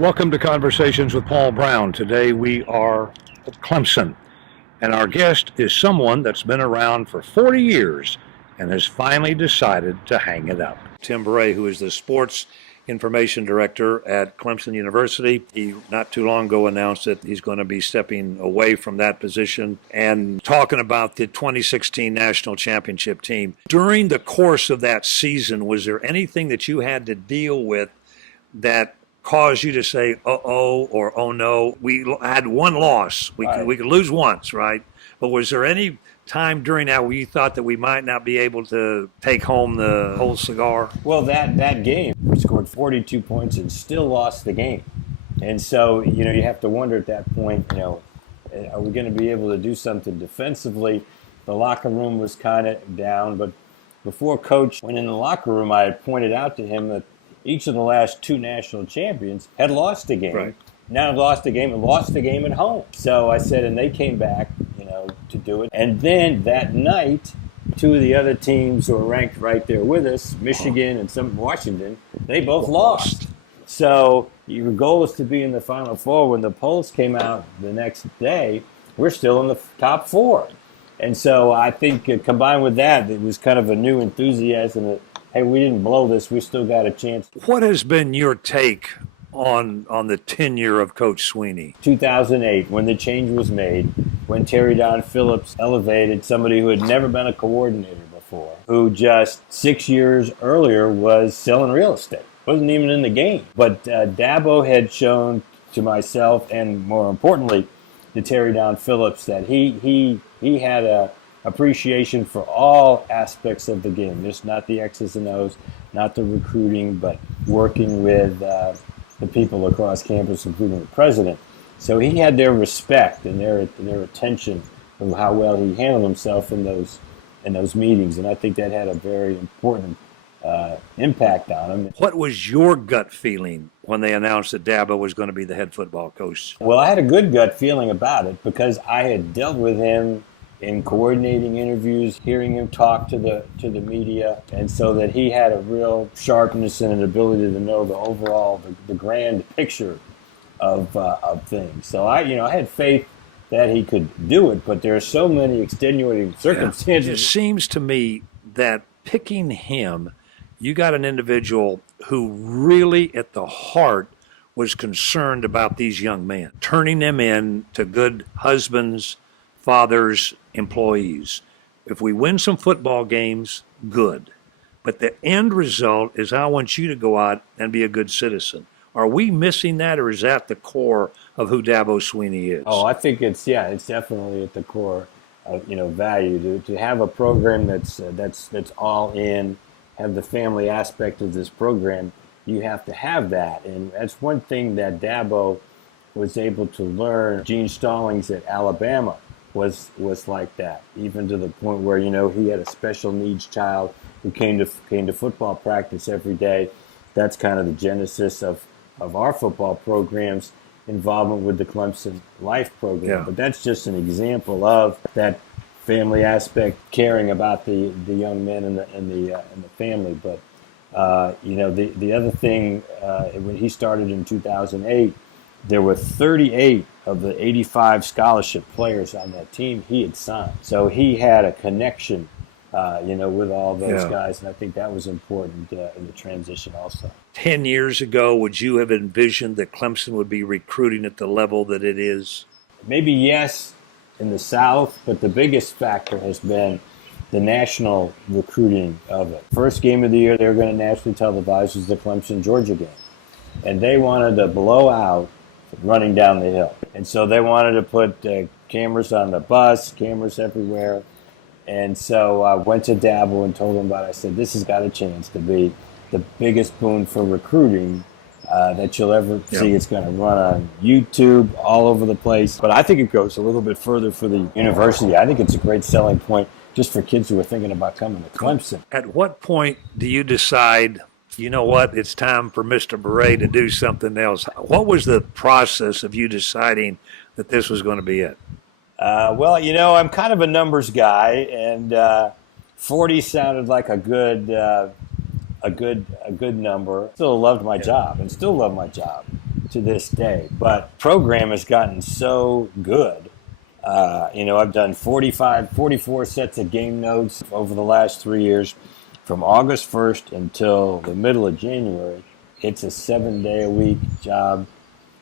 Welcome to Conversations with Paul Brown. Today we are at Clemson, and our guest is someone that's been around for 40 years and has finally decided to hang it up. Tim Bourret, who is the sports information director at Clemson University. He not too long ago announced that he's going to be stepping away from that position and talking about the 2016 national championship team. During the course of that season, was there anything that you had to deal with that caused you to say, uh-oh, or oh no? We had one loss. We could lose once, right? But was there any time during that where you thought that we might not be able to take home the whole cigar? Well, that game, we scored 42 points and still lost the game. And so, you have to wonder at that point, are we going to be able to do something defensively? The locker room was kind of down, but before Coach went in the locker room, I had pointed out to him that each of the last two national champions had lost a game. Right. Now lost a game and lost a game at home. So I said, and they came back, to do it. And then that night, two of the other teams who were ranked right there with us, Michigan and some Washington, they both lost. So your goal is to be in the Final Four. When the polls came out the next day, we're still in the top four. And so I think combined with that, it was kind of a new enthusiasm that, hey, we didn't blow this. We still got a chance. What has been your take on the tenure of Coach Sweeney? 2008, when the change was made, when Terry Don Phillips elevated somebody who had never been a coordinator before, who just 6 years earlier was selling real estate, wasn't even in the game. But Dabo had shown to myself, and more importantly, to Terry Don Phillips, that he had a appreciation for all aspects of the game, just not the X's and O's, not the recruiting, but working with the people across campus, including the president. So he had their respect and their attention of how well he handled himself in those meetings, and I think that had a very important impact on him. What was your gut feeling when they announced that Dabo was going to be the head football coach? Well, I had a good gut feeling about it because I had dealt with him in coordinating interviews, hearing him talk to the media, and so that he had a real sharpness and an ability to know the overall, the grand picture of things. So I had faith that he could do it, but there are so many extenuating circumstances. It seems to me that picking him, you got an individual who really at the heart was concerned about these young men, turning them in to good husbands, fathers, employees. If we win some football games, good. But the end result is I want you to go out and be a good citizen. Are we missing that, or is that the core of who Dabo Sweeney is? Oh, I think it's definitely at the core of, value to have a program that's all in, have the family aspect of this program. You have to have that, and that's one thing that Dabo was able to learn. Gene Stallings at Alabama was like that, even to the point where he had a special needs child who came to football practice every day. That's kind of the genesis of our football program's involvement with the Clemson Life program. Yeah. But that's just an example of that family aspect, caring about the young men and the family. But the other thing, when he started in 2008, there were 38 of the 85 scholarship players on that team he had signed. So he had a connection, with all those guys, and I think that was important in the transition also. 10 years ago, would you have envisioned that Clemson would be recruiting at the level that it is? Maybe yes in the South, but the biggest factor has been the national recruiting of it. First game of the year, they were going to nationally televise was the Clemson-Georgia game, and they wanted to blow out running down the hill. And so they wanted to put cameras on the bus, cameras everywhere. And so I went to Dabo and told him about it. I said, this has got a chance to be the biggest boon for recruiting that you'll ever see. It's going to run on YouTube all over the place. But I think it goes a little bit further for the university. I think it's a great selling point just for kids who are thinking about coming to Clemson. At what point do you decide, you know what, it's time for Mr. Bourret to do something else? What was the process of you deciding that this was going to be it? Well, I'm kind of a numbers guy, and 40 sounded like a good number. Still loved my job, and still love my job. to this day. But program has gotten so good. I've done 44 sets of game notes over the last 3 years. From August 1st until the middle of January, it's a 7-day-a-week job,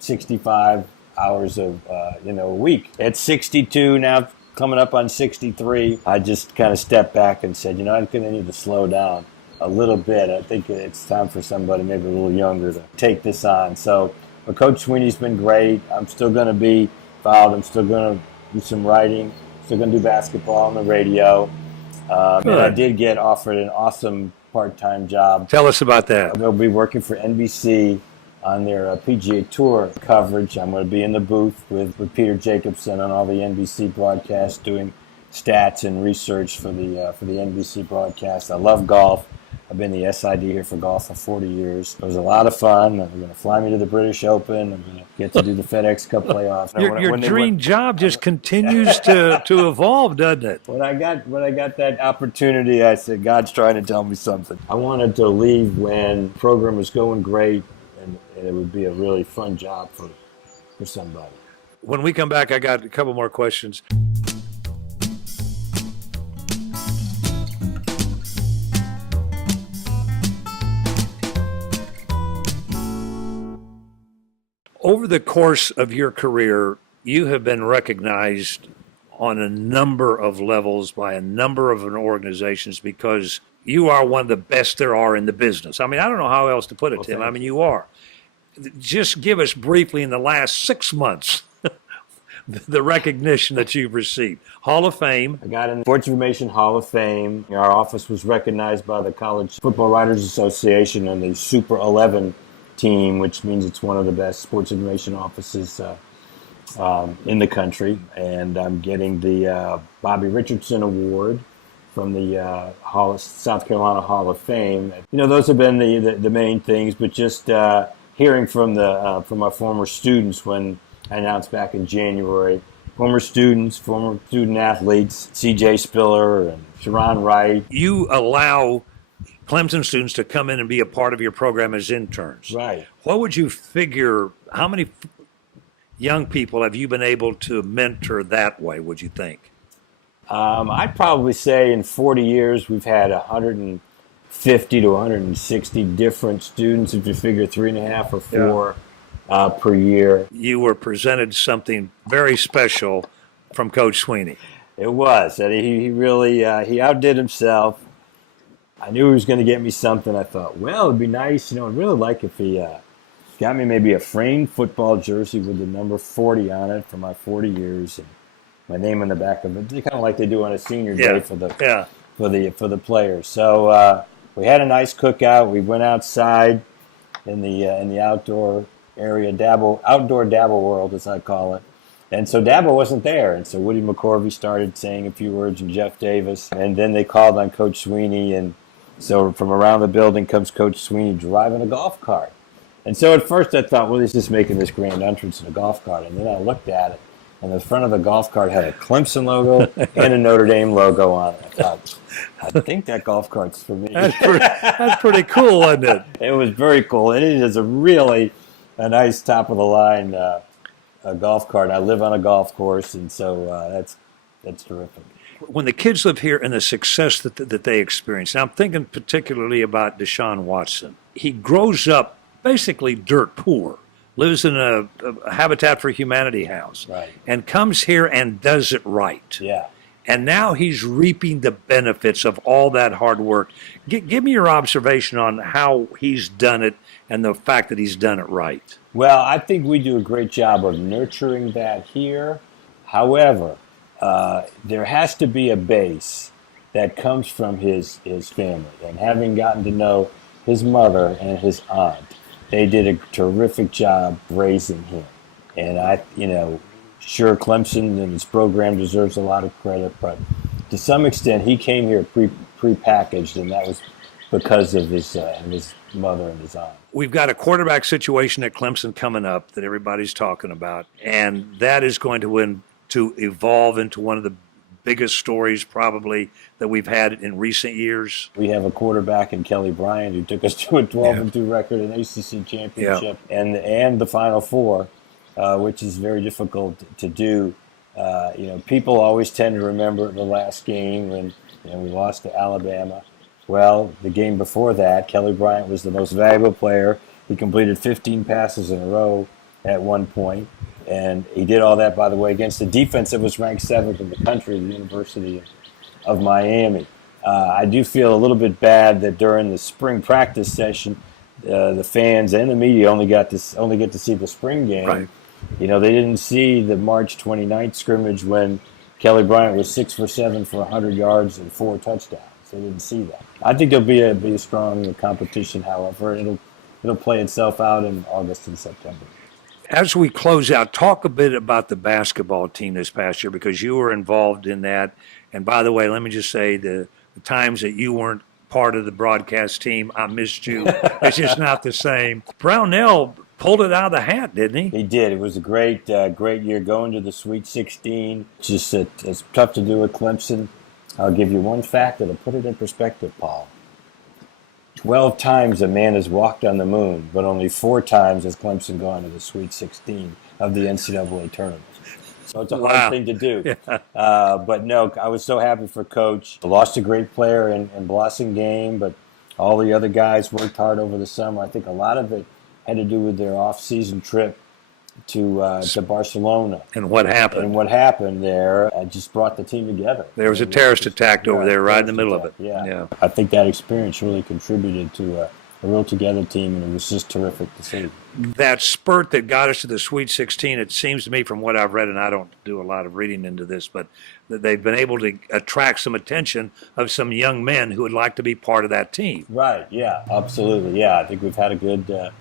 65 hours of, a week. At 62 now, coming up on 63, I just kind of stepped back and said, I'm going to need to slow down a little bit. I think it's time for somebody maybe a little younger to take this on. So, but Coach Sweeney's been great. I'm still going to be involved. I'm still going to do some writing. Still going to do basketball on the radio. And I did get offered an awesome part-time job. Tell us about that. I'm going to be working for NBC on their PGA Tour coverage. I'm going to be in the booth with Peter Jacobson on all the NBC broadcasts, doing stats and research for the NBC broadcast. I love golf. I've been the SID here for golf for 40 years. It was a lot of fun. They're going to fly me to the British Open. I'm going to get to do the FedEx Cup playoffs. Your dream job just continues to evolve, doesn't it? When I got that opportunity, I said, God's trying to tell me something. I wanted to leave when the program was going great, and it would be a really fun job for somebody. When we come back, I got a couple more questions. Over the course of your career, you have been recognized on a number of levels by a number of organizations because you are one of the best there are in the business. I mean, I don't know how else to put it, Tim. I mean, you are. Just give us briefly in the last 6 months the recognition that you've received. Hall of Fame. I got in the Sports Information Hall of Fame. Our office was recognized by the College Football Writers Association and the Super 11 team, which means it's one of the best sports information offices in the country. And I'm getting the Bobby Richardson Award from the South Carolina Hall of Fame. Those have been the main things, but just hearing from our former students when I announced back in January, former student athletes, C.J. Spiller and Sharon Wright. You allow Clemson students to come in and be a part of your program as interns. Right. What would you figure, how many young people have you been able to mentor that way, would you think? I'd probably say in 40 years we've had 150 to 160 different students, if you figure 3.5 or 4 per year. You were presented something very special from Coach Sweeney. It was. He really he outdid himself. I knew he was going to get me something. I thought, well, it'd be nice. I'd really like if he got me maybe a framed football jersey with the number 40 on it for my 40 years and my name on the back of it. Kind of like they do on a senior day for the players. So we had a nice cookout. We went outside in the outdoor area, outdoor Dabble world, as I call it. And so Dabble wasn't there. And so Woody McCorvey started saying a few words, and Jeff Davis. And then they called on Coach Sweeney. And so from around the building comes Coach Sweeney driving a golf cart. And so at first I thought, well, he's just making this grand entrance in a golf cart. And then I looked at it, and the front of the golf cart had a Clemson logo and a Notre Dame logo on it. I thought, I think that golf cart's for me. That's pretty cool, wasn't it? It was very cool. And it is a nice top-of-the-line golf cart. I live on a golf course, and so that's terrific. When the kids live here and the success that they experience, now I'm thinking particularly about Deshaun Watson. He grows up basically dirt poor, lives in a Habitat for Humanity house, right, and comes here and does it right. Yeah. And now he's reaping the benefits of all that hard work. Give me your observation on how he's done it and the fact that he's done it right. Well, I think we do a great job of nurturing that here. However, there has to be a base that comes from his family. And having gotten to know his mother and his aunt, they did a terrific job raising him. And sure, Clemson and his program deserves a lot of credit, but to some extent, he came here pre-packaged, and that was because of his mother and his aunt. We've got a quarterback situation at Clemson coming up that everybody's talking about, and that is going to evolve into one of the biggest stories probably that we've had in recent years. We have a quarterback in Kelly Bryant who took us to a 12-2 record in ACC championship and the Final Four, which is very difficult to do. People always tend to remember the last game when we lost to Alabama. Well, the game before that, Kelly Bryant was the most valuable player. He completed 15 passes in a row at one point, and he did all that, by the way, against the defense that was ranked 7th in the country, the University of Miami. I do feel a little bit bad that during the spring practice session, the fans and the media only get to see the spring game. Right. They didn't see the March 29th scrimmage when Kelly Bryant was 6 for 7 for 100 yards and 4 touchdowns. They didn't see that. I think there'll be a strong competition, however. It'll play itself out in August and September. As we close out, talk a bit about the basketball team this past year, because you were involved in that. And by the way, let me just say the times that you weren't part of the broadcast team, I missed you. It's just not the same. Brownell pulled it out of the hat, didn't he? He did. It was a great year going to the Sweet 16. It's tough to do with Clemson. I'll give you one fact that'll put it in perspective, Paul. 12 times a man has walked on the moon, but only 4 times has Clemson gone to the Sweet 16 of the NCAA tournament. So it's a hard thing to do. Yeah. But no, I was so happy for Coach. Lost a great player in Blossom game, but all the other guys worked hard over the summer. I think a lot of it had to do with their off-season trip to Barcelona. And what happened? And what happened there just brought the team together. There was a terrorist attack over there right in the middle of it. Yeah. I think that experience really contributed to a real together team, and it was just terrific to see. That spurt that got us to the Sweet 16, it seems to me from what I've read, and I don't do a lot of reading into this, but that they've been able to attract some attention of some young men who would like to be part of that team. Right, yeah, absolutely. Yeah, I think we've had a good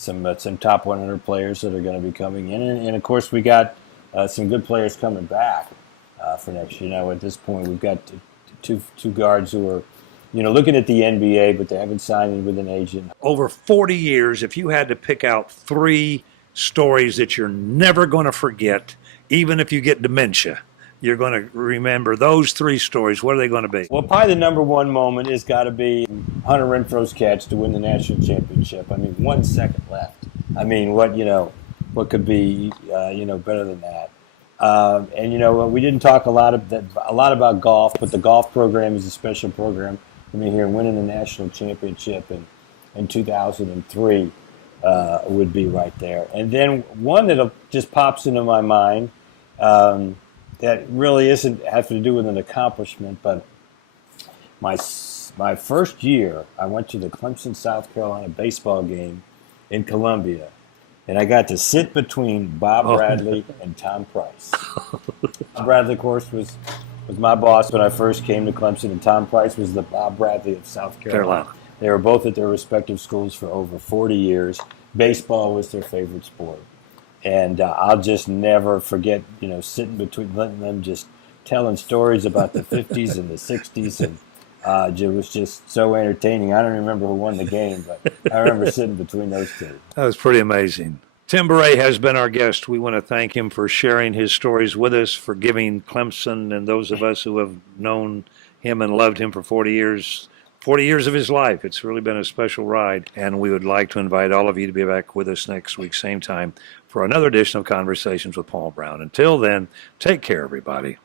some top 100 players that are going to be coming in. And of course, we got some good players coming back for next year. At this point, we've got two guards who are, looking at the NBA, but they haven't signed with an agent. Over 40 years, if you had to pick out 3 stories that you're never going to forget, even if you get dementia, you're going to remember those 3 stories. What are they going to be? Well, probably the number one moment has got to be Hunter Renfro's catch to win the national championship. 1 second left. What could be, better than that? We didn't talk a lot about golf, but the golf program is a special program. Here, winning the national championship in 2003 would be right there. And then one that just pops into my mind, that really have to do with an accomplishment, but my first year, I went to the Clemson, South Carolina baseball game in Columbia, and I got to sit between Bob Bradley and Tom Price. Bob Bradley, of course, was my boss when I first came to Clemson, and Tom Price was the Bob Bradley of South Carolina. They were both at their respective schools for over 40 years. Baseball was their favorite sport. And I'll just never forget, sitting between, letting them just telling stories about the 50s and the 60s. And it was just so entertaining. I don't remember who won the game, but I remember sitting between those two. That was pretty amazing. Tim Bourret has been our guest. We want to thank him for sharing his stories with us, for giving Clemson and those of us who have known him and loved him for 40 years of his life. It's really been a special ride, and we would like to invite all of you to be back with us next week, same time, for another edition of Conversations with Paul Brown. Until then, take care, everybody.